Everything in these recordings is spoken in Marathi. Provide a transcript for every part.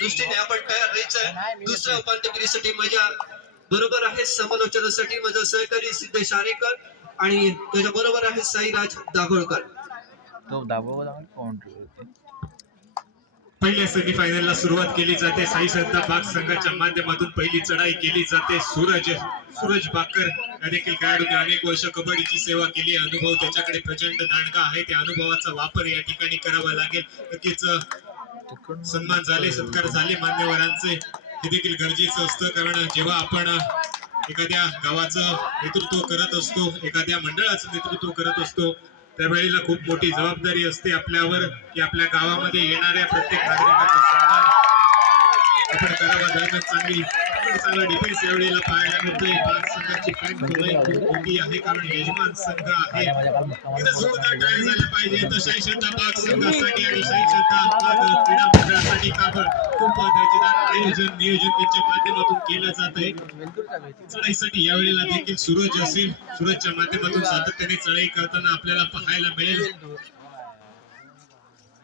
दृष्टीने आपण तयार राहायचंय. दुसऱ्या उपांत्य फेरीसाठी माझ्या बरोबर आहे समालोचनासाठी माझा सहकारी सिद्धेश आरेकर आणि त्याच्या बरोबर आहे साईराज दाभोळकर. पहिल्या सेमीफायनलला सुरुवात केली जाते. साई श्रद्धा बाग संघाच्या माध्यमातून पहिली चढाई केली जाते. सूरज बाकर या देखील खेळाडूने अनेक वर्ष कबड्डीची सेवा केली. अनुभव त्याच्याकडे प्रचंड दांडगा आहे. त्या अनुभवाचा वापर या ठिकाणी करावा लागेल. नक्कीच सन्मान झाले, सत्कार झाले मान्यवरांचे, हे देखील गरजेचं असतं. कारण जेव्हा आपण एखाद्या गावाचं नेतृत्व करत असतो, एखाद्या मंडळाचं नेतृत्व करत असतो, त्यावेळेला खूप मोठी जबाबदारी असते आपल्यावर की आपल्या गावामध्ये येणाऱ्या प्रत्येक नागरिकाचा सन्मान आपण करावा. दरम्यान चांगला डिफेन्स यावेळेला पाहायला मिळतोय. बाग संघाची फॅन खूप मोठी आहे कारण यजमान संघ आहे. इथं जोरदार टाळ्या झाल्या पाहिजे. तर साई श्रद्धा बाग संघासाठी आणि साई श्रद्धा बाग क्रीडा मंडळासाठी खूप दर्जेदार नियोजन त्यांच्या माध्यमातून केलं जात आहे. चढाईसाठी यावेळेला देखील सूरज असेल. सूरजच्या माध्यमातून सातत्याने चढाई करताना आपल्याला पाहायला मिळेल.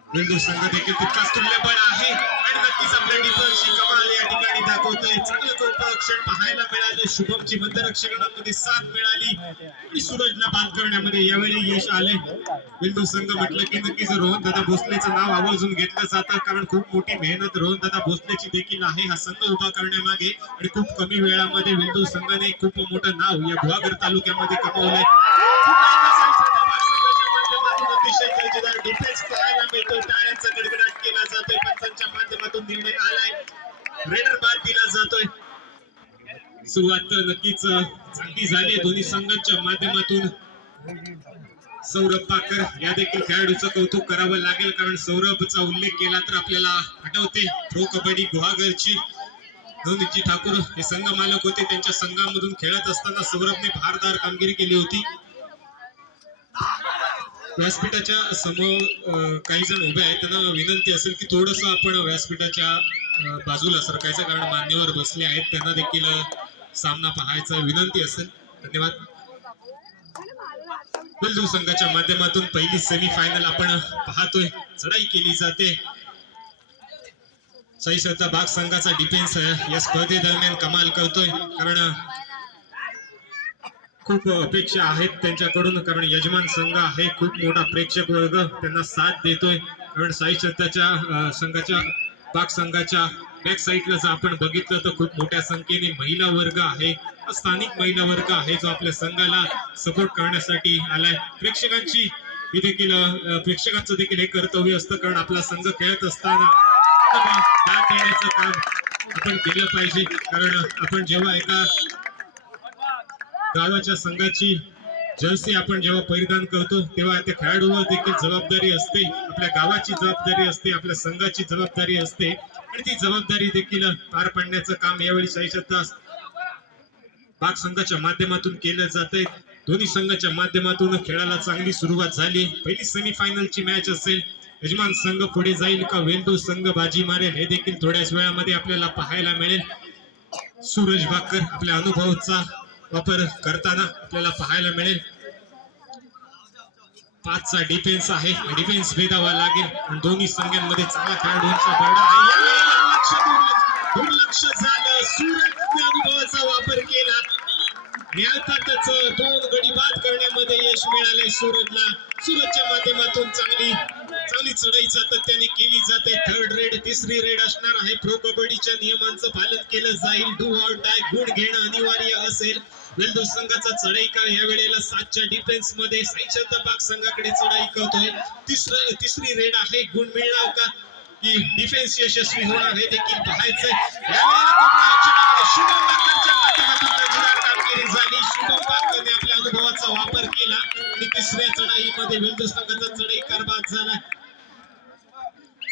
वेल्दू संघ देखील तितकाच तुल्यबळ आहे आणि नक्कीच आपल्या डिफेन्सची कमाल या ठिकाणी दाखवतोय. चांगलं क्षण पाहायला मिळाले. शुभमची मध्यरक्षणामध्ये साथ मिळाली आणि सूरजला बाद करण्यामध्ये यावेळी यश आले. वेल्दू संघ म्हटलं की नक्कीच रोहन दादा भोसलेचं नाव आवर्जून घेतलं जातं कारण खूप मोठी मेहनत रोहन दादा भोसलेची देखील आहे हा संघ उभा करण्यामागे आणि खूप कमी वेळामध्ये वेल्दू संघाने खूप मोठं नाव या गुहागर तालुक्यामध्ये कमावलंय. अतिशय दर्जेदार डिफेन्स पाहायला मिळतो. टाळ्यांचा गडगडाट केला जातोय. पंचांच्या माध्यमातून निर्णय आलाय. रेडर बाद दिला जातोय. सुरुवात नक्कीच चांगली झाली दोन्ही संघांच्या माध्यमातून. सौरभ पाकर या देखील खेळाडूचं कौतुक करावं लागेल कारण सौरभचा उल्लेख केला तर आपल्याला आठवते प्रो कबड्डी गुहागरची धोनीजी ठाकूर हे संघ मालक होते. त्यांच्या संघामधून खेळत असताना सौरभने भारदार कामगिरी केली होती. व्यासपीठाच्या समोर काही जण उभे आहेत. त्यांना विनंती असेल की थोडस आपण व्यासपीठाच्या बाजूला सरकायचं कारण मान्यवर बसले आहेत. त्यांना देखील सामना पाहायचा विनंती असेल. धन्यवाद. वेल्दू संघाच्या माध्यमातून पहिली सेमीफायनल आपण पाहतोय. चढाई केली जाते. साई श्रद्धा बाग संघाचा डिफेन्स या स्पर्धेदरम्यान कमाल करतोय कारण खूप अपेक्षा आहेत त्यांच्याकडून कारण यजमान संघ आहे. खूप मोठा प्रेक्षक वर्ग त्यांना साथ देतोय कारण साई श्रद्धाच्या संघाच्या बाग संघाच्या बॅक साईडला जर आपण बघितलं तर खूप मोठ्या संख्येने महिला वर्ग आहे. स्थानिक महिला वर्ग आहे जो आपल्या संघाला सपोर्ट करण्यासाठी आलाय. प्रेक्षकांचं देखील हे कर्तव्य असतं कारण आपला संघ खेळत असताना दाद देण्याचं काम आपण केलं पाहिजे कारण आपण जेव्हा एका गावाच्या संघाची जर्सी आपण जेव्हा परिधान करतो तेव्हा त्या खेळाडूवर देखील जबाबदारी असते. आपल्या गावाची जबाबदारी असते. आपल्या संघाची जबाबदारी असते आणि ती जबाबदारी देखील पार पाडण्याचं काम यावेळी साई श्रद्धा बाग संघाच्या माध्यमातून केलं जातंय. दोन्ही संघाच्या माध्यमातून खेळाला चांगली सुरुवात झाली. पहिली सेमीफायनलची मॅच असेल. यजमान संघ पुढे जाईल का वेल्दू संघ बाजी मारेल हे देखील थोड्याच वेळामध्ये आपल्याला पाहायला मिळेल. सूरज बाकर आपल्या अनुभवाचा वापर करताना आपल्याला पाहायला मिळेल. 5चा डिफेन्स आहे. डिफेन्स भेदावा लागेल आणि दोन्ही संघांमध्ये चांगला खेळाडूंचा बरडा आहे. दुर्लक्ष झालं. सूरजने अनुभवाचा वापर केला. अर्थातच 2 गडी बाद करण्यामध्ये यश मिळाले सूरजला. सूरजच्या माध्यमातून चांगली चढाई सातत्याने केली जाते. 3rd रेड 3री रेड असणार आहे. प्रो कबड्डीच्या नियमांचं पालन केलं जाईल. डू ऑर डाय गुण घेणं अनिवार्य असेल. वेल्दू संघाचा चढाई का या वेळेला 7च्या डिफेन्स मध्ये साई श्रद्धा बाग संघाकडे चढाई करतोय. 3री रेड आहे. गुण मिळणार का की डिफेन्स यशस्वी होणार हे देखील पाहायचंय. शुभम बाकरच्या माध्यमातून दर्जेदार कामगिरी झाली. शुभम बाकरने आपल्या अनुभवाचा वापर केला आणि 3ऱ्या चढाईमध्ये वेल्दू संघाचा चढाई कारभार झाला.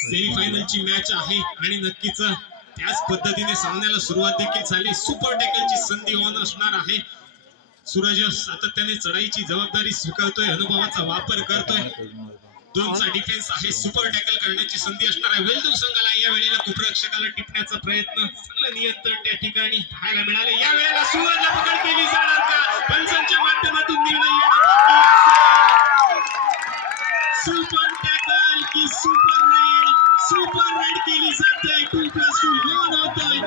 सेमीफायनलची मॅच आहे आणि नक्कीच त्याच पद्धतीने सामन्याला सुरुवात देखील झाली. सुपर टॅकलची संधी ऑन असणार आहे. सूरज सातत्याने चढाईची जबाबदारी स्वीकारतोय. अनुभवाचा वापर करतोय. 2चा डिफेन्स आहे. सुपर टॅकल करण्याची संधी असणार आहे. वेल्दू संघाला या वेळेला कुप्रक्षकाला टिपण्याचा प्रयत्न चांगलं नियंत्रण त्या ठिकाणी पाहायला मिळाले. या वेळेला सूरजला पकड केली जाणार का? पंचांच्या माध्यमातून निर्णय येणार. सुपर टॅकल की सुपर रेड? सुपर रेड केली जाते 2+2 लोन होतोय.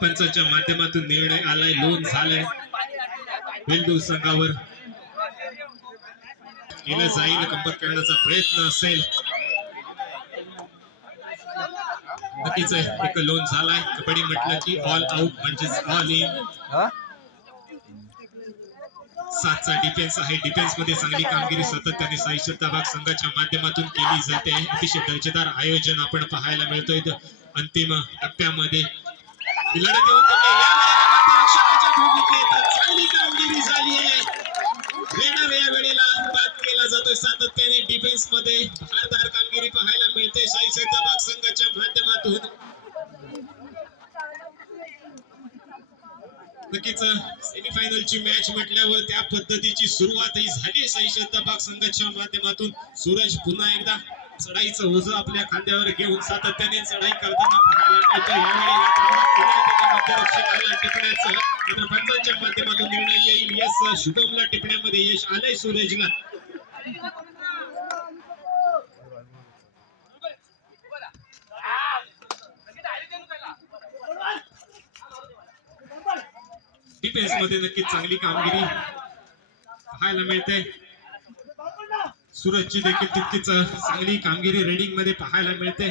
पंचाच्या माध्यमातून निर्णय आलाय, लोन झालाय. वेल्दूर संघावर केलं जाईल, कंबॅक करण्याचा प्रयत्न असेल. नक्कीच एक लोन झालाय. कबड्डी म्हटलं की ऑल आउट म्हणजेच ऑल इन. 7चा डिफेन्स आहे. डिफेन्स मध्ये चांगली कामगिरी सातत्याने साई श्रद्धा संघाच्या माध्यमातून केली जाते. अतिशय दर्जेदार आयोजन आपण पाहायला मिळतोय अंतिम टप्प्यामध्ये. लढत रक्षकाच्या भूमिकेत चांगली कामगिरी झाली आहे. ट्रेनर या वेळेला बाद केला जातोय. सातत्याने डिफेन्स मध्ये धारदार कामगिरी पाहायला मिळते साई श्रद्धा संघाच्या माध्यमातून. नक्कीच सेमीफायनलची मॅच म्हटल्यावर त्या पद्धतीची सुरुवातही झाली साई श्रद्धा संघाच्या माध्यमातून. सूरज पुन्हा एकदा चढाईचं ओझं आपल्या खांद्यावर घेऊन सातत्याने चढाई करताना पाहायला मिळतं. यावेळेला मध्यरक्षकाला टिपण्याचं मात्र पंचांच्या माध्यमातून निर्णय येईल. यस, शुभमला टिपण्यामध्ये यश आलंय सूरजला. डिफेन्स मध्ये नक्कीच चांगली कामगिरी पाहायला मिळते. सूरजची देखील तितकीच चांगली कामगिरी रेडिंग मध्ये पाहायला मिळते.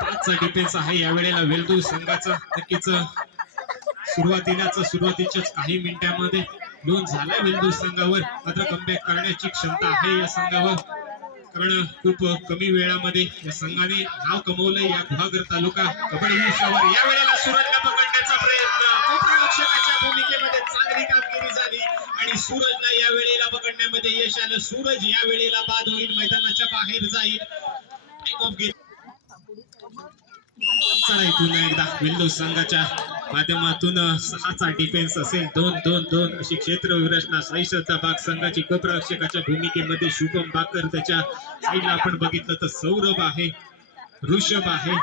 5चा डिफेन्स आहे यावेळेला वेल्दूर संघाचा. नक्कीच सुरुवातीच्याच काही मिनिटांमध्ये लोन झालाय वेल्दूर संघावर. मात्र कमबॅक करण्याची क्षमता आहे या संघावर, कारण खूप कमी वेळामध्ये या संघाने नाव कमवलंय या गुहागर तालुका कबड्डी विश्वावर. यावेळेला सूरजला पकडण्याचा प्रयत्न, कोपररक्षकाच्या भूमिकेमध्ये चांगली कामगिरी झाली आणि सूरजला या वेळेला पकडण्यामध्ये यश आलं. सूरज या वेळेला बाद होईल, मैदानाच्या बाहेर जाईल. चढाई पुन्हा एकदा वेल्दूर संघाच्या माध्यमातून 6चा डिफेन्स असेल. 2-2-2 अशी क्षेत्रव्यूह रचना साई श्रद्धा संघाची. कोपररक्षकाच्या भूमिकेमध्ये शुभम बाकर, त्याच्या साईडला आपण बघितलं तर सौरभ आहे, ऋषभ आहे.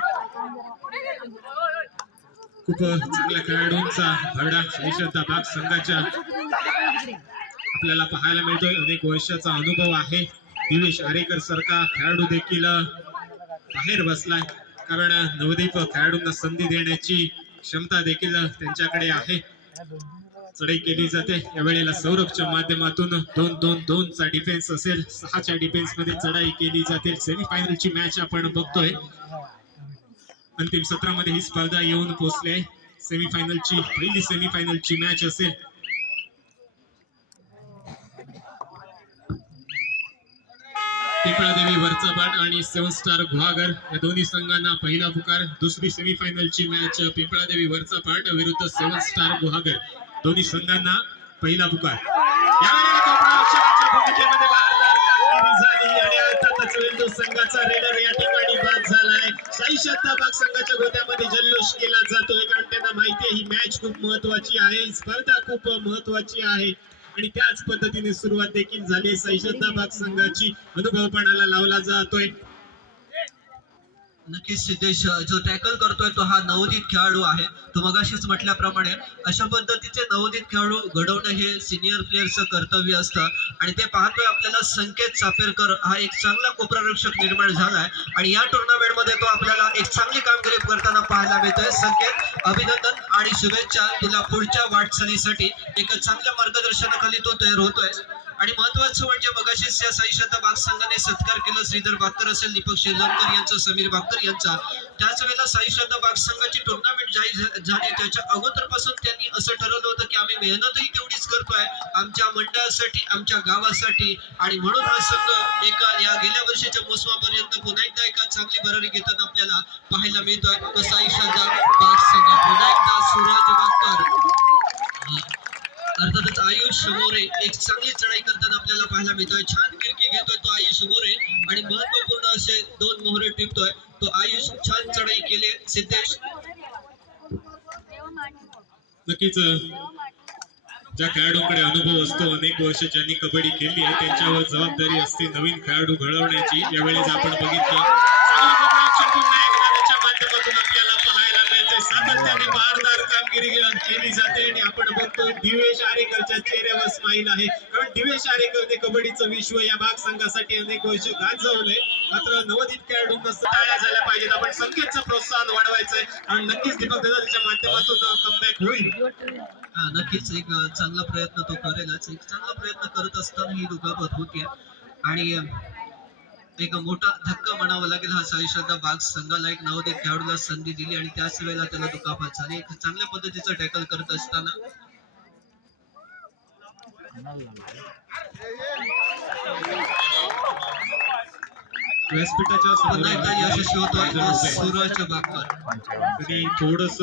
खूप चांगल्या खेळाडूंचा भरडा साई श्रद्धा संघाच्या आपल्याला पाहायला मिळतोय. अनेक वर्षाचा अनुभव आहे. दिवेश आरेकर सारखा खेळाडू देखील बाहेर बसलाय, कारण नवदीप खेळाडूंना संधी देण्याची क्षमता देखील त्यांच्याकडे आहे. चढाई केली जाते यावेळेला सौरभच्या माध्यमातून. 2-2-2चा डिफेन्स असेल. 6च्या डिफेन्स मध्ये चढाई केली जाते. सेमीफायनलची मॅच आपण बघतोय. अंतिम सत्रामध्ये ही स्पर्धा येऊन पोहोचली आहे. पहिली सेमीफायनलची मॅच असेल. पिंपळादेवी वरचा पाट आणि 7 स्टार गुहागर या दोन्ही संघांना पहिला पुकार. दुसरी सेमीफायनलची मॅच पिंपळादेवी वरचा पाट विरुद्ध 7 स्टार गुहागर, दोन्ही संघांना पहिला पुकार. यावेळेला कोपररक्षकाच्या भूमिकेमध्ये भारदार कामगिरी झाली आणि अर्थातच वेल्दूर संघाचा रेडर या ठिकाणी बाद झालाय. साई श्रद्धा संघाच्या गोत्यामध्ये जल्लोष केला जातोय, कारण त्यांना माहिती आहे ही मॅच खूप महत्वाची आहे, स्पर्धा खूप महत्वाची आहे आणि त्याच पद्धतीने सुरुवात देखील झाली. साई श्रद्धा संघाची अनुभव पणाला लावला जातोय. नक्कीच सिद्धेश, जो टॅकल करतोय तो हा नवोदित खेळाडू आहे. तो मगाशीच म्हटल्याप्रमाणे अशा पद्धतीचे नवोदित खेळाडू घडवणं हे सिनियर प्लेयरचं कर्तव्य असतं आणि ते पाहतोय आपल्याला संकेत चापेरकर हा एक चांगला कोपररक्षक निर्माण झालाय आणि या टुर्नामेंटमध्ये तो आपल्याला एक चांगली कामगिरी करताना पाहायला मिळतोय. संकेत, अभिनंदन आणि शुभेच्छा तुला पुढच्या वाटचालीसाठी. एक चांगल्या मार्गदर्शनाखाली तो तयार होतोय आणि महत्वाचं म्हणजे मगाशीच या साई श्रद्धा संघाने सत्कार केला. श्रीधर बागतर असेल, दीपक शेजारकर यांचा, समीर बागतर यांचा. त्याच वेळेला साई श्रद्धा संघाची टुर्नामेंट जाहीर झाली त्याच्या अगोदरपासून त्यांनी असं ठरवलं होतं की आम्ही मेहनतही तेवढीच करतोय आमच्या मंडळासाठी, आमच्या गावासाठी आणि म्हणून हा संघ या गेल्या वर्षीच्या मोसमापर्यंत पुन्हा एकदा एका चांगली भरारी घेताना आपल्याला पाहायला मिळतोय. तो साई श्रद्धा संघ पुन्हा एकदा सूरज बागतर, अर्थातच आयुष मोरे एक चांगली चढाई करताना आपल्याला पाहायला मिळतोय. छान किरकी घेतोय तो आयुष मोरे आणि महत्वपूर्ण असे 2 मोहरे टिपतोय तो आयुष. छान चढाई केली सिद्धेश. नक्कीच ज्या खेळाडूंकडे अनुभव असतो, अनेक वर्ष ज्यांनी कबड्डी खेळली आहे, त्यांच्यावर जबाबदारी असते नवीन खेळाडू घडवण्याची. यावेळेस आपण बघितलं माध्यमातून आपल्याला पाहायला मिळते सातत्याने भारदार कामगिरी केली जाते आणि आपण बघतोय दिवेश आरेकरच्या चेहऱ्यावर स्माईल आहे. कारण दिवेश आरेकरने कबड्डीचं विश्व या भाग संघासाठी अनेक वर्ष गाजवलंय. मात्र नवोदित खेळाडूंना टाळ्या झाल्या पाहिजेत. आपण संख्येचं प्रोत्साहन वाढवायचंय आणि नक्कीच दीपक दादाच्या माध्यमातून कमबॅक होईल. नक्कीच एक चांगला प्रयत्न तो करेलच. एक चांगला प्रयत्न करत असताना ही दुखापत होते आणि एक मोठा धक्का म्हणावा लागेल. हा साई श्रद्धा बाग संघाला एक नवोदित खेळाडूला संधी दिली आणि त्याच वेळेला त्याला दुखापत झाली. एक चांगल्या पद्धतीचं टॅकल करत असताना व्यासपीठाच्या पुन्हा एकदा यशस्वी होतो सूरज बागकर. आणि थोडस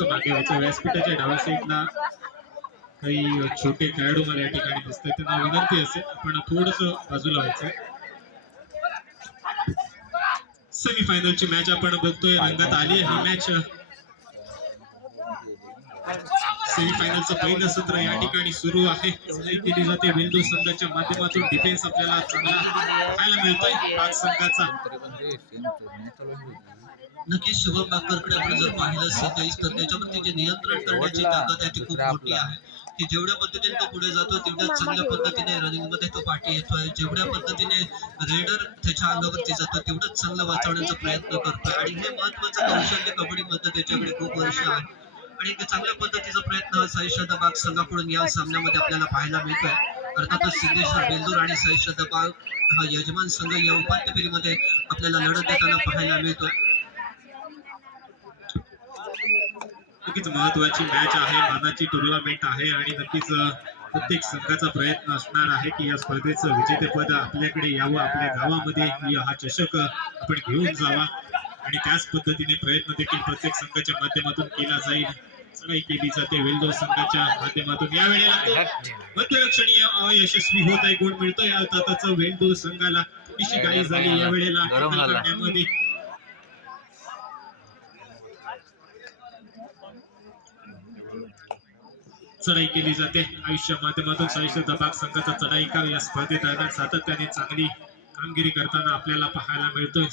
मागे व्हायचं. व्यासपीठाच्या डाव्या साईडला काही छोटे खेळाडू मला या ठिकाणी दिसत आहेत, त्यांना विनंती असेल आपण थोडस बाजूला व्हायचं. सेमीफायनलची मॅच आपण बघतोय, रंगात आली आहे ही मॅच. सेमीफायनलचं पहिलं सत्र या ठिकाणी सुरू आहे. चढाई केली जाते वेल्दो संघाच्या माध्यमातून. डिफेन्स आपल्याला चांगला पाहायला मिळतोय भाग संघाचा. नक्कीच शुभम बागकरकडे आपण जर पाहिलं असेल तर त्याच्यावरती जे नियंत्रण करण्याची ताकद आहे ती खूप मोठी आहे. की जेवढ्या पद्धतीने तो पुढे जातो तेवढ्या चांगल्या पद्धतीने रनिंग मध्ये तो पाठी येतोय. जेवढ्या पद्धतीने रेडर त्याच्या अंगावरती जातो तेवढंच चांगलं वाचवण्याचा प्रयत्न करतोय आणि हे महत्वाचं कौशल्य कबड्डी मध्ये त्याच्याकडे खूप वर्ष आहे आणि एक चांगल्या पद्धतीचा प्रयत्न साई श्रद्धा बाग संघाकडून या सामन्यामध्ये आपल्याला पाहायला मिळतोय. अर्थातच सिद्धेश्वर बेंदूर आणि साई श्रद्धा बाग हा यजमान संघ या उपांत्य फेरीमध्ये आपल्याला लढत देताना पाहायला मिळतोय. नक्कीच महत्वाची मॅच आहे, मानाची टुर्नामेंट आहे आणि नक्कीच प्रत्येक संघाचा प्रयत्न असणार आहे की या स्पर्धेचं विजेतेपद आपल्याकडे यावं, आपल्या गावामध्ये हा चषक आपण घेऊन जावा आणि त्याच पद्धतीने प्रयत्न देखील प्रत्येक संघाच्या माध्यमातून केला जाईल. चढाई केली जाते वेल्दो संघाच्या माध्यमातून. या वेळेला मध्यरक्षणीय अयशस्वी होत आहे. गुण मिळतोय अर्थातच वेल्दो संघाला. थोडीशी घाई झाली या वेळेला करण्यामध्ये. चढाई केली जाते आयुष्या माध्यमातून. साई श्रद्धा बाग संघाचा चढाईकार या स्पर्धेदरम्यान सातत्याने चांगली कामगिरी करताना आपल्याला पाहायला मिळतोय.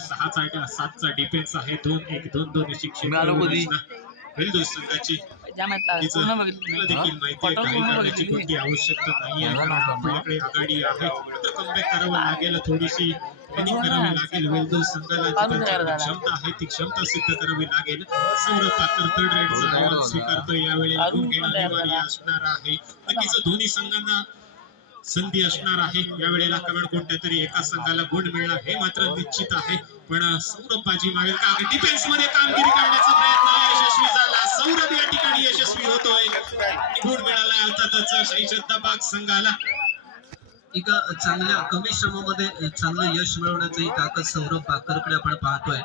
7चा डिफेन्स आहे. 2-1-2-2 अशी वेल्दो संघाची. देखील माहिती आहे काही करण्याची कोणती आवश्यकता नाही आहे. आपल्याकडे आघाडी आहे. कमबॅक करावं लागेल, थोडीशी ट्रेनिंग करावी लागेल. वेल्दो संघाला क्षमता आहे ती क्षमता सिद्ध करावी लागेल. सौरभ पाकर थर्ड रेडचा आवाज स्वीकारतोय. यावेळी लागून घेणं अनिवार्य असणार आहे. नक्कीच दोन्ही संघांना संधी असणार आहे या वेळेला. कारण कोणत्या तरी एका संघाला गुण मिळणार हे मात्र निश्चित आहे. पण सौरभ बाजी मागेल का? डिफेन्स मध्ये कामगिरी करण्याचा प्रयत्न यशस्वी झाला. सौरभ या ठिकाणी यशस्वी होतोय. गुण मिळाला अर्थातच साई श्रद्धा बाग संघाला. एका चांगल्या कमी श्रमामध्ये चांगलं यश मिळवण्याची ताकद सौरभ बागकरकडे आपण पाहतोय.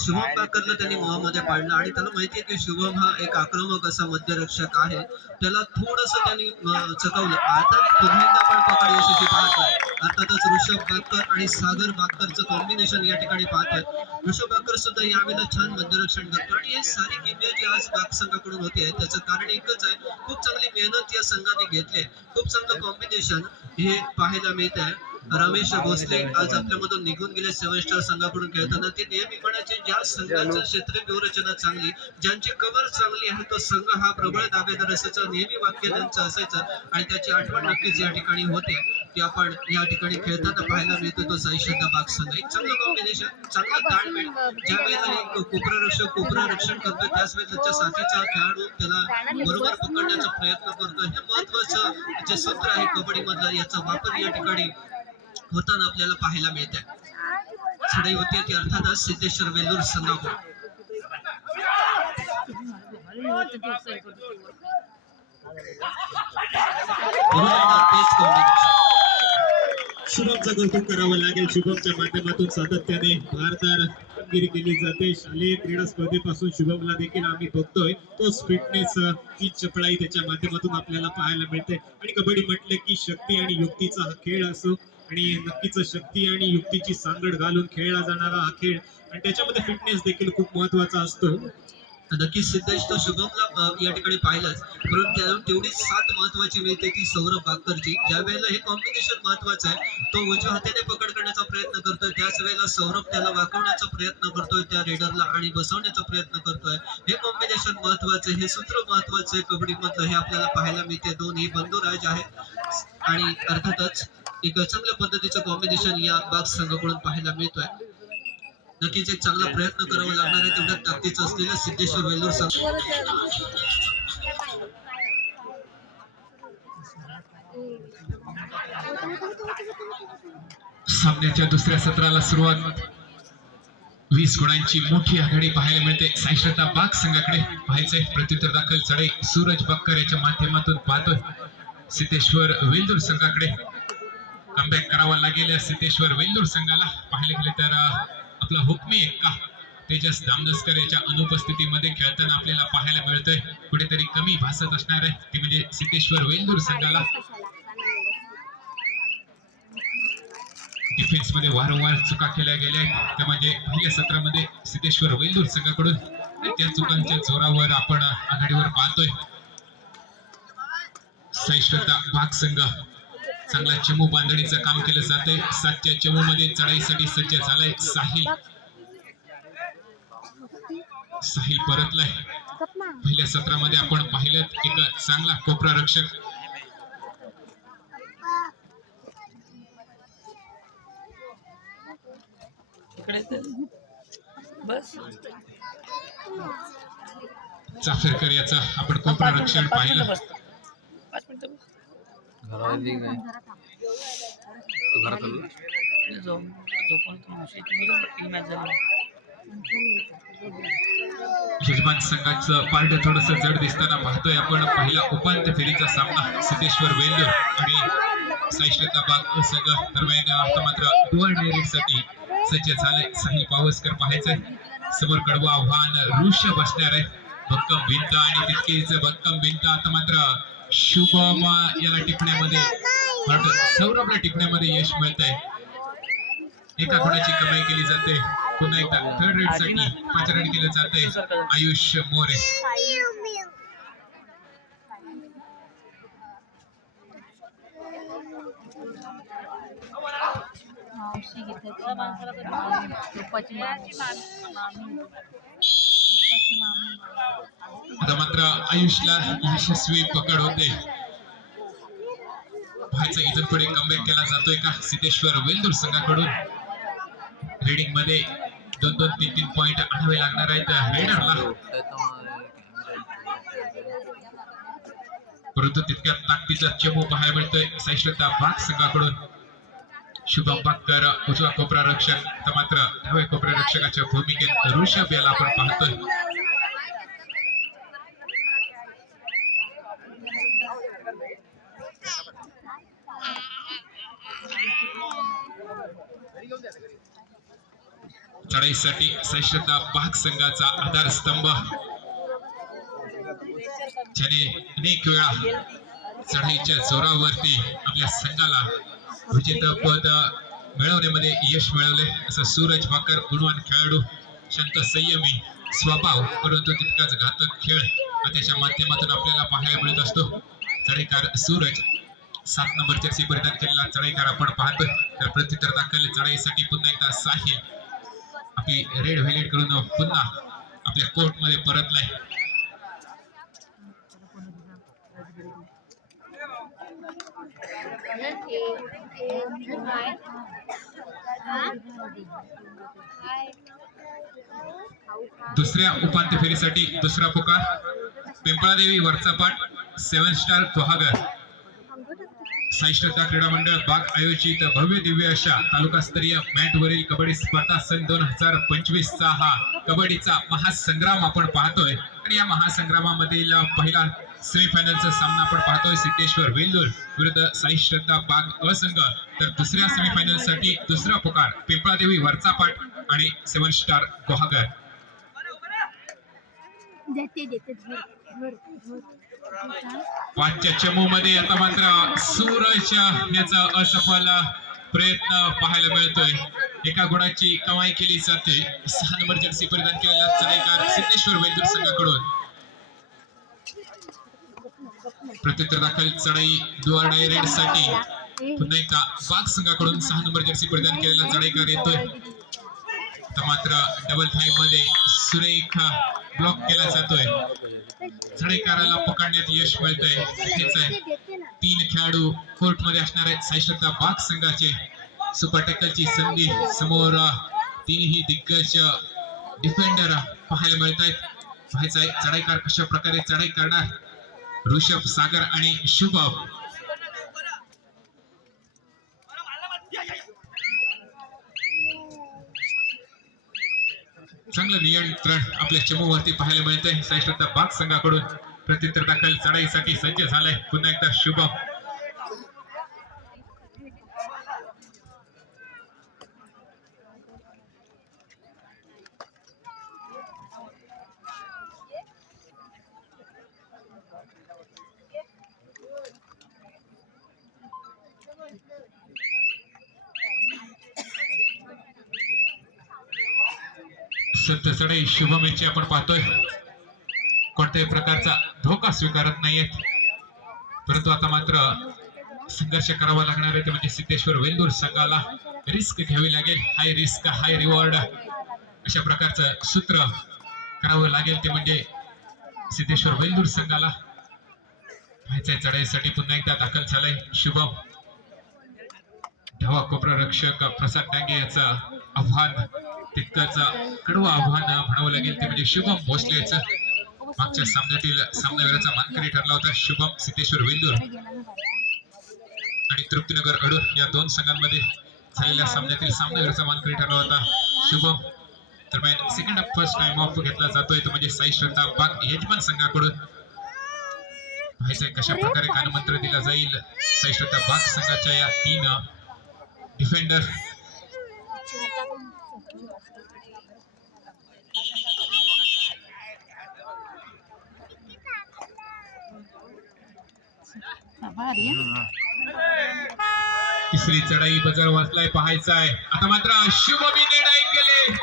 शुभम बागकरला त्यांनी मोहामध्ये पाडलं आणि त्याला माहिती आहे की शुभम हा एक आक्रमक असा मध्यरक्षक आहे. त्याला थोडंसं त्यांनी चकवलं. आता पुन्हा एकदा आपण पकड यशस्वी पाहतोय. अर्थातच ऋषभ बागकर आणि सागर बागकरचं कॉम्बिनेशन या ठिकाणी पाहतोय. ऋषभ बागकर सुद्धा यावेळेला छान मध्यरक्षण करतो आणि हे सारी किमया जी आज बाग संघाकडून होते त्याचं कारण एकच आहे, खूप चांगली मेहनत या संघाने घेतली. खूप चांगलं कॉम्बिनेशन हे पाहायला मिळत आहे. रमेश भोसले आज आपल्यामधून निघून गेले 7 स्टार संघाकडून खेळताना. ते नेहमी म्हणायचे ज्या संघाचं क्षेत्रीय व्यूहरचना चांगली, ज्यांची कव्हर चांगली आहे तो संघ हा प्रबळ दावेदार असायचं नेहमी वाक्य त्यांचं असायचं आणि त्याची आठवण नक्कीच या ठिकाणी होते की आपण या ठिकाणी खेळताना पाहायला मिळतो तो साई श्रद्धा बाग संघ. एक चांगलं कॉम्बिनेशन, चांगला ताळमेळ. ज्या वेळेला एक कोपरा रक्षण करतोय त्याच वेळेला त्याच्या साथीचा खेळाडू त्याला बरोबर पकडण्याचा प्रयत्न करतोय. हे महत्वाचं जे सत्र आहे कबड्डी मधलं याचा वापर या ठिकाणी होताना आपल्याला पाहायला मिळत आहे. चढाई होती ती अर्थातच सिद्धेश्वर वेल्लूर संघाकडून. शुभमचं कौतुक करावं लागेल. शुभमच्या माध्यमातून सातत्याने भारदार कामगिरी केली जाते. शालेय क्रीडा स्पर्धेपासून शुभमला देखील आम्ही बघतोय तोच फिटनेस ती चपळाई त्याच्या माध्यमातून आपल्याला पाहायला मिळते. आणि कबड्डी म्हटलं की शक्ती आणि युक्तीचा हा खेळ असो आणि नक्कीच शक्ती आणि युक्तीची सांगड घालून खेळला जाणारा हा खेळ आणि त्याच्यामध्ये फिटनेस देखील खूप महत्वाचा असतो. नक्कीच सिद्धेश तो शुभमला या ठिकाणी पाहिलाच, परंतु त्याला तेवढीच साथ महत्वाची मिळते ती सौरभ बाकरची. ज्या वेळेला हे कॉम्बिनेशन महत्वाचं आहे, तो उजव्या हाताने पकड करण्याचा प्रयत्न करतोय, त्याच वेळेला सौरभ त्याला वाकवण्याचा प्रयत्न करतोय त्या रेडरला आणि बसवण्याचा प्रयत्न करतोय. हे कॉम्बिनेशन महत्वाचं आहे, हे सूत्र महत्वाचं आहे कबड्डी मधलं, हे आपल्याला पाहायला मिळते. दोन्ही बंधुराज आहेत आणि अर्थातच एक चांगल्या पद्धतीचं कॉम्बिनेशन या बाग संघाकडून पाहायला मिळतोय. नक्कीच एक चांगला प्रयत्न करावा लागणार आहे तेवढ्या ताकदीचा असलेला सिद्धेश्वर वेल्लोर संघ. सामन्याच्या दुसऱ्या सत्राला सुरुवात 20 गुणांची मोठी आघाडी पाहायला मिळते साईश्रद्धा बाग संघाकडे. पाहायचंय प्रत्युत्तर दाखल चढाई सूरज बक्कर याच्या माध्यमातून पाहतोय सिद्धेश्वर वेल्लोर संघाकडे. कमबॅक करावा लागेल सिद्धेश्वर वेल्लोर संघाला. पाहायला गेले तर आपला हुकमी एक्का तेजस दामनसकर याच्या अनुपस्थितीमध्ये खेळताना आपल्याला पाहायला मिळतोय. कुठेतरी कमी भासत असणार आहे ते म्हणजे सिद्धेश्वर वेल्लोर संघाला. डिफेन्स मध्ये वारंवार चुका केल्या गेल्या आहेत, त्या म्हणजे पहिल्या सत्रामध्ये सिद्धेश्वर वेल्लोर संघाकडून. त्या चुकांच्या जोरावर आपण आघाडीवर पाहतोय. साईश्रद्धा बाग संघ चांगला चमू बांधणीचं काम केलं जातंय. 7च्या चमू मध्ये चढाईसाठी सज्ज झालाय साहिल परतलाय. पहिल्या सत्रामध्ये आपण पाहिलं एक चांगला कोपरा रक्षक. चाफेरकर याचा आपण कोपरा रक्षण पाहिलं. यजमान संघाचं पार्ट थोडस जड दिसताना पाहतोय आपण. पहिला उपांत्य फेरीचा सामना सिद्धेश्वर वेल्लोर आणि साईश्रद्धा बाग संघ दरम्यान. आता मात्र डुअल साठी सज्ज झाले साहिल पावसकर. पाहायचंय समोर कडवं आव्हान ऋषभ असणार आहे. भक्कम भिंत आणि तितकीच भक्कम भिंत. आता मात्र शुभम याला टिपण्यामध्ये सौरभला टिपण्यामध्ये यश मिळत आहे. एका गुणाची कमाई केली जाते. पुन्हा एकदा थर्ड रेड साठी 5 रन केले जाते आयुष मोरे. आता मात्र आयुषला यशस्वी पकड होते. पाहायचं इथून पुढे कमबॅक केला जातोय का सिद्धेश्वर वेल्लोर संघाकडून. रीडिंग मध्ये 2-2, 3-3 पॉइंट आणावे लागणार आहेत रेडरला. परंतु तितक्या ताकदीचा चमू पाहायला मिळतोय साईश्रद्धा बाग संघाकडून. शुभम बाक्कर उजवा कोपरा रक्षक, तर मात्र डाव्या कोपरा रक्षकाच्या भूमिकेत ऋषभ याला आपण पाहतोय. चढाईसाठी साईश्रद्धा बाग संघाचा आधारस्तंभ, ज्याने अनेक वेळा चढाईच्या जोरावरती आपल्या संघाला विजेतेपद मिळवण्यामध्ये यश मिळवले असं सूरज बाकर. गुणवान खेळाडू, शांत संयमी स्वभाव, परंतु तितकाच घातक खेळ त्याच्या माध्यमातून आपल्याला पाहायला मिळत असतो. चढाईकार सूरज 7 नंबर जर्सी परिधान केलेला चढाईकार आपण पाहतोय. तर प्रत्युत्तर दाखल चढाईसाठी पुन्हा एकदा साहिल आपली रेड व्हायलेट करून पुन्हा आपल्या कोर्ट मध्ये परतलाय. दुसऱ्या उपांत्य फेरीसाठी दुसरा पुकार पिंपळादेवी वरचा पाट 7 स्टार गुहागर साईश्रद्धा क्रीडा मंडळ बाग आयोजित भव्य दिव्य अशा तालुकास्तरीय मॅटवरील कबड्डी स्पर्धा सन 2025 चा हा कबड्डीचा महासंग्राम आपण पाहतोय आणि या महासंग्रामामधील पहिला सेमीफायनलचा सामना आपण पाहतोय सिद्धेश्वर वेल्लोर विरुद्ध साईश्रद्धा बाग असंघ, तर दुसऱ्या सेमीफायनल साठी दुसरा पुकार पिंपळादेवी वरचापाट आणि 7 स्टार गुहागर. पाचच्या चमू मध्ये आता मात्र सूरज याचा असफल प्रयत्न पाहायला मिळतोय. एका गुणाची कमाई केली जाते. 6 नंबर जर्सी परिधान केलेला चढाईकार सिद्धेश्वर वेल्लोर संघाकडून. प्रत्युत्तर दाखल चढाई दुआरडाई रेड साठी पुन्हा एकदा बाग संघाकडून 6 नंबर जर्सी परिधान केलेला चढाईकार येतोय. मात्र डबल फाईव्ह मध्ये सुरेख ब्लॉक केला जातोय. चढाईकाराला पकडण्यात यश मिळतंय. हेच आहे 3 खेळाडू कोर्ट मध्ये असणार आहेत साईश्रद्धा बाग संघाचे. सुपर टॅकलची संधी समोर तीनही दिग्गज डिफेंडर पाहायला मिळत आहेत. पाहायचं आहे चढाईकार कशा प्रकारे चढाई करणार. ऋषभ, सागर आणि शुभम. चांगलं नियंत्रण आपल्या चमूवरती पाहायला मिळतंय साईश्रद्धा बाग संघाकडून. प्रत्युत्तर दाखल चढाईसाठी सज्ज झालाय पुन्हा एकदा शुभम. सध्या चढाई शुभम याची आपण पाहतोय कोणत्याही प्रकारचा धोका स्वीकारत नाहीयेत, परंतु आता मात्र संघर्ष करावा लागणार आहे ते म्हणजे सिद्धेश्वर वेल्लोर संघाला रिस्क घ्यावी लागेल. हाय रिस्क हाय रिवॉर्ड अशा प्रकारचं सूत्र करावं लागेल ते म्हणजे सिद्धेश्वर वेल्लोर संघाला. पाहायचंय चढाईसाठी पुन्हा एकदा दाखल झालाय शुभम. धावा कोपरा रक्षक प्रसाद डांगे याचं आव्हान तितकंच कडवं आव्हान म्हणावं लागेल ते म्हणजे शुभम भोसले याचं. मागच्या सामन्यातील सामनावीराचा मानकरी ठरला होता शुभम सिद्धेश्वर वेल्लोर आणि तृप्तीनगर अडूर या 2 संघांमध्ये झालेल्या सामन्यातील सामनावीराचा मानकरी ठरला होता शुभम. दरम्यान second of first time of घेतला जातोय तो म्हणजे साईश्रद्धा बाग यजमान संघाकडून. पाहायचंय कशा प्रकारे कानमंत्र दिला जाईल साईश्रद्धा बाग संघाच्या या 3 डिफेंडर. तिसरी चढाई बजर वाचलाय पाहायचा आहे. आता मात्र शुभमीने डाईव्ह केले.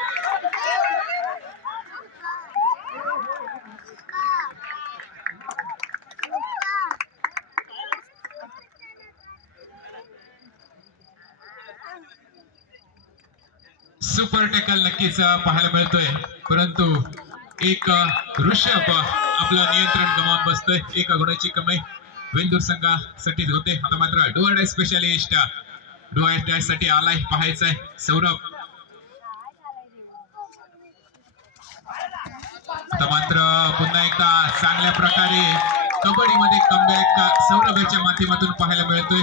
सुपर टॅकल नक्कीच पाहायला मिळतोय, परंतु एक ऋषभ आपलं नियंत्रण गमावून बसतोय. एका गुणाची कमाई वेल्लोर संघासाठी होते. आता मात्र डोअर स्पेशलिस्ट डोअर साठी आलाय पाहायचंय सौरभ. आता मात्र पुन्हा एकदा चांगल्या प्रकारे कबड्डीमध्ये कमबॅक सौरभ याच्या माध्यमातून पाहायला मिळतोय.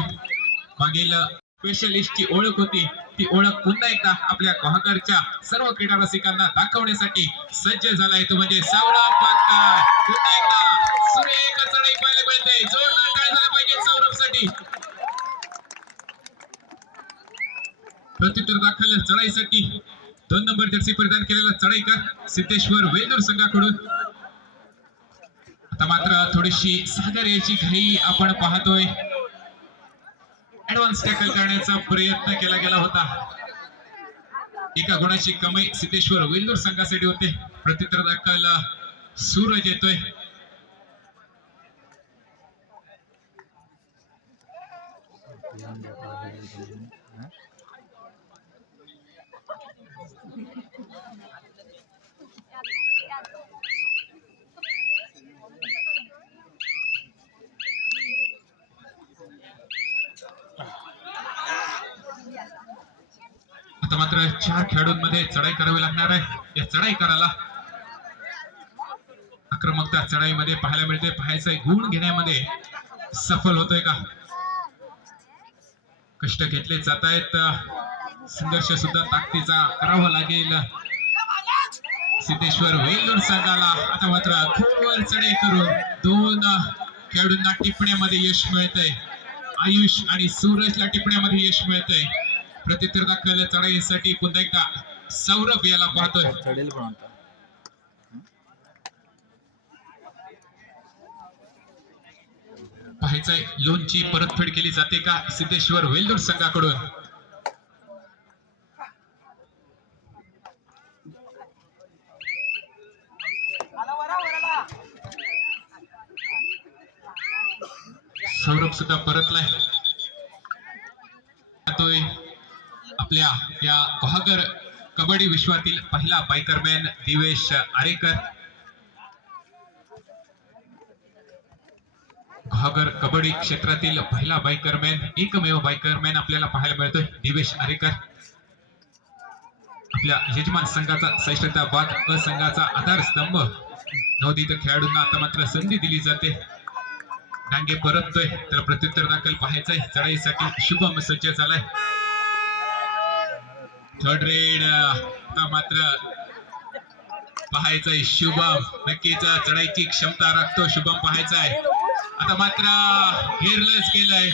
मागील स्पेशलिस्टची ओळख होती ती ओळख पुन्हा एकदा आपल्या गुहागरच्या सर्व क्रीडा रसिकांना दाखवण्यासाठी सज्ज झालाय तो म्हणजे सौरभ पाटकर. पुन्हा एकदा सुरेख चढाई पाहायला मिळते. जोरदार टाळ्या झाल्या पाहिजे सौरभसाठी. प्रत्युत्तर दाखल चढाईसाठी 2 नंबर जर्सी परिधान केलेला चढाईकार सिद्धेश्वर वेल्लोर संघाकडून. आता मात्र थोडीशी सागर याची घाई आपण पाहतोय. ऍडव्हान्स टॅकल करण्याचा प्रयत्न केला गेला होता. एका गुणाची कमाई सिद्धेश्वर वेल्लोर संघासाठी होते. प्रत्युत्तर दाखल सूरज येतोय. आता मात्र 4 खेळाडूंमध्ये चढाई करावी लागणार आहे. या चढाईकाराला आक्रमकता चढाईमध्ये पाहायला मिळते. पाहायचंय गुण घेण्यामध्ये सफल होतोय का. कष्ट घेतले जात आहेत. संघर्ष सुद्धा ताकदीचा करावा लागेल सिद्धेश्वर वेल्लोर संघाला. आता मात्र खोलवर चढाई करून दोन खेळाडूंना टिपण्यामध्ये यश मिळतंय. आयुष आणि सूरजला टिपण्यामध्ये यश मिळतंय. प्रत्युत्तर दाखल चढाईसाठी पुन्हा एकदा सौरभ याला पाहतोय. चढेल पण आता. पाहायचंय लोनची परतफेड केली जाते का सिद्धेश्वर वेल्लोर संघाकडून. सौरभ सुद्धा परतलाय. आपल्या या गुहागर कबड्डी विश्वातील पहिला बायकरमॅन दिवेश आरेकर. गुहागर कबड्डी क्षेत्रातील पहिला बायकरमॅन, एकमेव बायकरमॅन आपल्याला पाहायला मिळतोय दिवेश आरेकर. आपल्या यजमान संघाचा सहिष्णुता बाग अ संघाचा आधारस्तंभ. नवोदित खेळाडूंना आता मात्र संधी दिली जाते. डांगे परततोय तर प्रत्युत्तर दाखल पाहायचंय. चढाईसाठी शुभम सज्ज झालाय. थर्ड रेड आता मात्र पाहायचंय शुभम नक्कीच चढाईची क्षमता राखतो. शुभम पाहायचाय. आता मात्र घेरलंच गेलंय.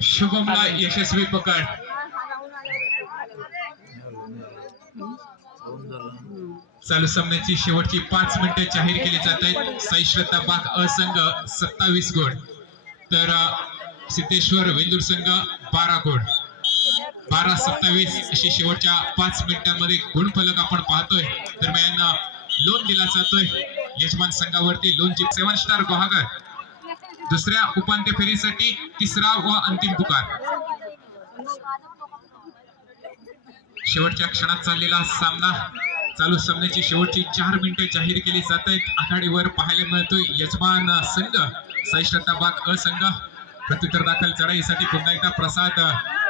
शुभमला यशस्वी पकड. चालू सामन्याची शेवटची 5 मिनिटे जाहीर केली जात आहेत. साईश्रद्धा बाग अ संघ 27 गुण तर सिद्धेश्वर वेल्लोर संघ 12 गुण. 12-27 अशी शेवटच्या 5 मिनिटांमध्ये गुणफलक आपण पाहतोय. दरम्यान लोन दिला जातोय यजमान संघावरती. लोनची 7 स्टार गुहागर दुसऱ्या उपांत्य फेरीसाठी तिसरा व अंतिम पुकार. शेवटच्या क्षणात चाललेला सामना. चालू सामन्याची शेवटची 4 मिनिटे जाहीर केली जात आहेत. आघाडीवर पाहायला मिळतोय यजमान संघ साईश्रद्धा बाग अ संघ. प्रत्युत्तर दाखल चढाईसाठी पुन्हा एकदा प्रसाद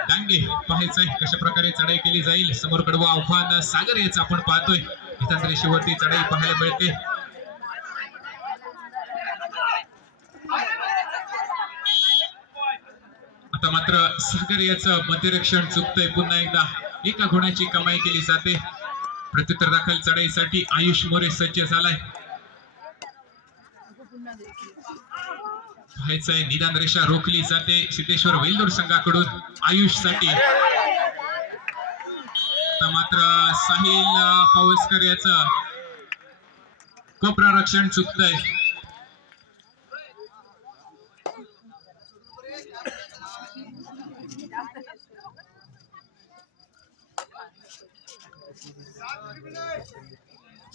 डांगे पाहायचंय कशा प्रकारे चढाई केली जाईल. समोर कडवं आव्हान सागर याचं आपण पाहतोय. इथं रेषेवरती चढाई पाहायला मिळते. आता मात्र सागर याचं मध्यरक्षण चुकतंय. पुन्हा एकदा एका गुणाची कमाई केली जाते. प्रत्युत्तर दाखल चढाईसाठी आयुष मोरे सज्ज झालाय. पाहायचंय निदान रेषा रोखली जाते सिद्धेश्वर वेल्लोर संघाकडून आयुष साठी. मात्र साहिल पावसकर याचं कोपरा रक्षण चुकतंय.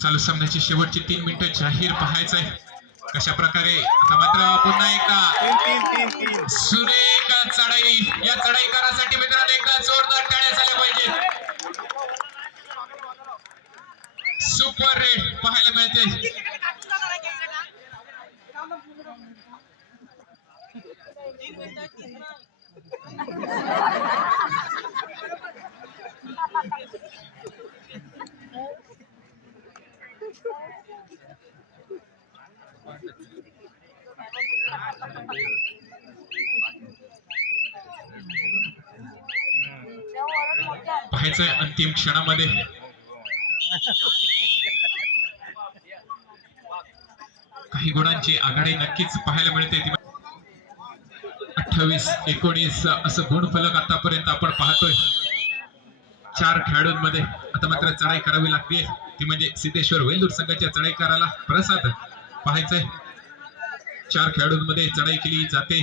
चालू सामन्याची शेवटची 3 मिनिटं जाहीर पाहायचंय कशा प्रकारे. आता मात्र पुन्हा एकदा सुरेख चढाई. या चढाईकारासाठी मित्रांनो एकदा जोरदार टाळ्या झाल्या पाहिजेत. सुपर रेड पाहायला मिळते. पाहायचंय अंतिम क्षणामध्ये काही गुणांची आघाडी नक्कीच पाहायला मिळते. 28-19 असं गुणफलक आतापर्यंत आपण पाहतोय 4 खेळाडूंमध्ये. आता मात्र चढाई करावी लागते ती म्हणजे सिद्धेश्वर वेल्लोर संघाच्या चढाईकाराला प्रसाद पाहायचंय. 4 खेळाडूंमध्ये चढाई केली जाते.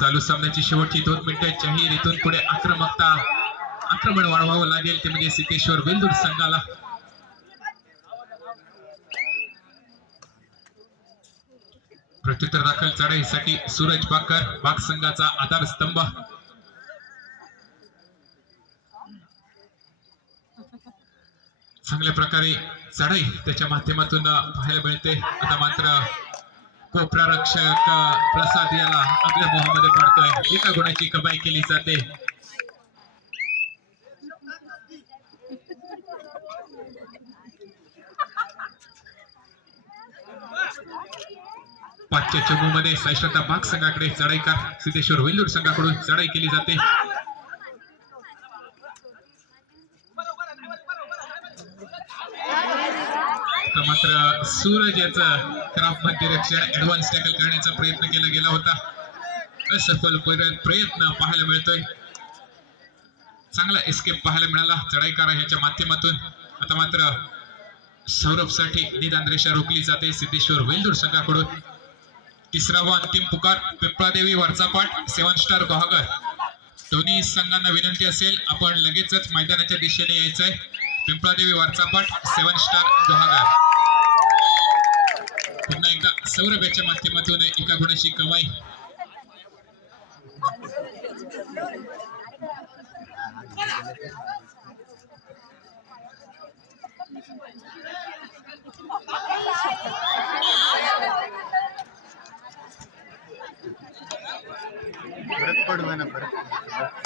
चालू सामन्याची शेवटची 2 मिनिटे जाहीर. इथून पुढे आक्रमण वाढवावं लागेल ते म्हणजे सिद्धेश्वर वेल्लोर संघाला. प्रत्युत्तर दाखल चढाईसाठी सूरज बाकर बाग संघाचा आधारस्तंभ. चांगल्या प्रकारे चढाई त्याच्या माध्यमातून पाहायला मिळते. आता मात्र कोपरा रक्षक प्रसाद याला आपल्या मोहामध्ये पडतोय. एका गुणाची कमाई केली जाते. पाचच्या चमूमध्ये साई श्रद्धा बाग संघाकडे चढाईकार सिद्धेश्वर वेल्लूर संघाकडून चढाई केली जाते. मात्र सूरज याचा क्राफ्ट मध्ये रक्षण ऍडव्हान्स टॅकल करण्याचा प्रयत्न केला गेला होता. असफल प्रयत्न पाहायला मिळतोय. चांगला एस्केप पाहायला मिळाला चढाईकार ह्याच्या माध्यमातून. आता मात्र सौरभ साठी निदान रेषा रोखली जाते सिद्धेश्वर वेल्लूर संघाकडून. तिसरा व अंतिम पुकार पिंपळादेवी वरचा पाठ 7 स्टार गुहागर. दोन्ही संघांना विनंती असेल आपण लगेचच मैदानाच्या दिशेने यायचंय. पिंपळादेवी वरचा पाठ 7 स्टार गुहागर. पुन्हा एकदा सौरभ याच्या माध्यमातून एका गुणाची कमाई.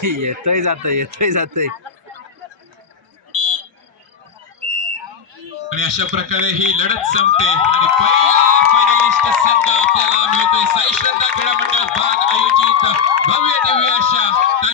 येतोय जातोय. आणि अशा प्रकारे ही लढत संपते आणि पहिला फायनलिस्ट संघ आपल्याला मिळतोय साई श्रद्धा क्रीडा मंडळ बाग आयोजित भव्य दिव्य अशा